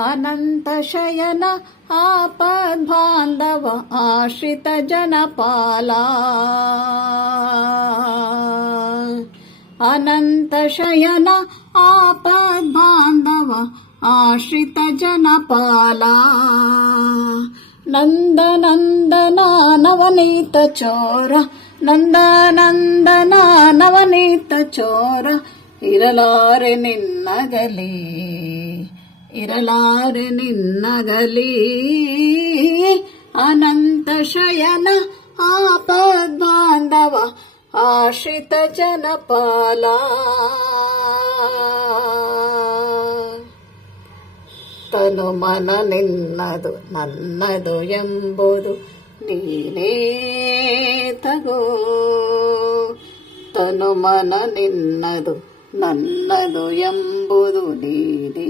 अनन्तशयन आपद्बान्धव आश्रितजनपाला अनन्तशयन आपद्बान्धव आश्रितजनपाला नन्दनन्दनानवनीतचोर नन्दनन्दनानवनीतचोर इरलारे निन्नगले ಇರಲಾರೆ ನಿನ್ನಗಲಿ ಅನಂತ ಶಯನ ಆಪದ್ಬಾಂಧವ ಆಶ್ರಿತ ಜನಪಾಲ. ತನು ಮನ ನಿನ್ನದು ನನ್ನದು ಎಂಬುದು ನೀನೇ ತಗೋ. ತನು ಮನ ನಿನ್ನದು ನನ್ನದು ಎಂಬುದು ನೀನೇ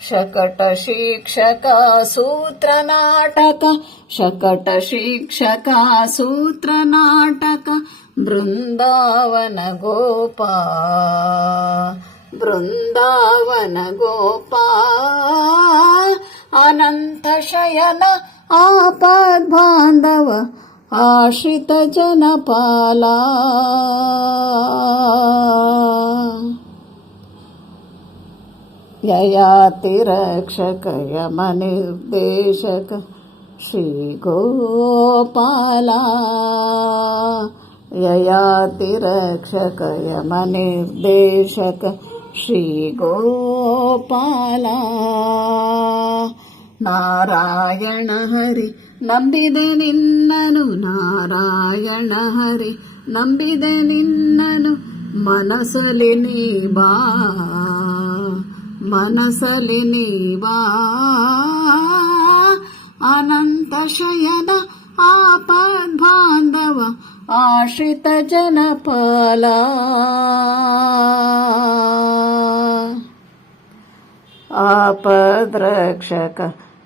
ಶಕಟ ಶಿಕ್ಷಕ ಸೂತ್ರ ನಾಟಕ, ಶಕಟ ಶಿಕ್ಷಕ ಸೂತ್ರ ನಾಟಕ, ಬೃಂದಾವನ ಗೋಪ ಬೃಂದಾವನ ಗೋಪ. ಅನಂತ ಶಯನ ಆಪದ್ಬಾಂಧವ ಆಶ್ರಿತ ಜನಪಾಲ. ಯಯಾತಿರಕ್ಷಕ श्रीगोपाला। ययातिरक्षकयमनिर्देशक श्रीगोपाला। ನಾರಾಯಣ ಹರಿ ನಂಬಿದೆ ನಿನ್ನನು ನಾರಾಯಣ ಹರಿ ನಂಬಿದೆ ನಿನ್ನನು ಮನಸಲಿ ನೀ ಬಾ మనసలి నీవా అనంత శయన ఆపద్బాంధవ ఆశ్రిత జనపాల. ఆపద్రక్షక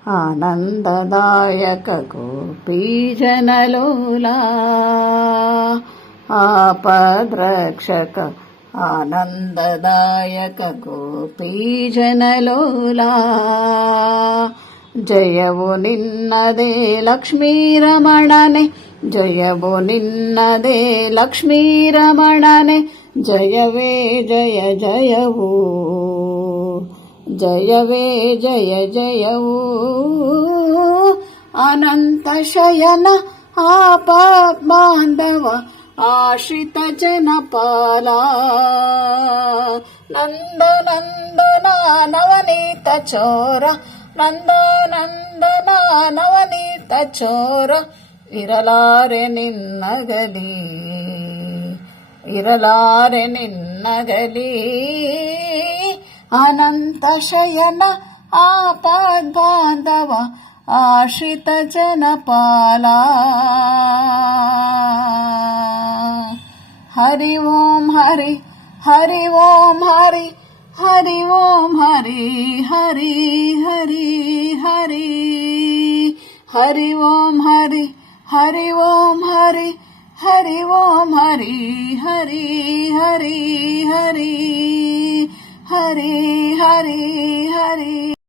ఆనందదాయక గోపీజనలోలా ఆపద్రక్షక ఆనందదాయక గోపీజనలోలా. జయవు నిన్నదే లక్ష్మీరమణనే జయవు నిన్నదే లక్ష్మీరమణనే జయవే జయ జయవు. జయవే జయ జయవు. అనంత శయన ఆప బాంధవ ಆಶ್ರಿತ ಜನಪಾಲ. ನಂದ ನಂದನ ನವನೀತ ಚೋರ. ನಂದ ನಂದನ ನವನೀತ ಚೋರ. ಇರಲಾರೆ ನಿನ್ನಗಲಿ. ಇರಲಾರೆ ನಿನ್ನಗಲಿ. ಅನಂತ ಶಯನ ಆಪದ್ಬಾಂಧವ, ಆಶ್ರಿತ ಜನಪಾಲ. हरि ओम हरि हरि ओम हरि हरि ओम हरि हरि हरि हरि हरि ओम हरि हरि ओम हरि हरि ओम हरि हरि हरि हरि हरि हरि हरि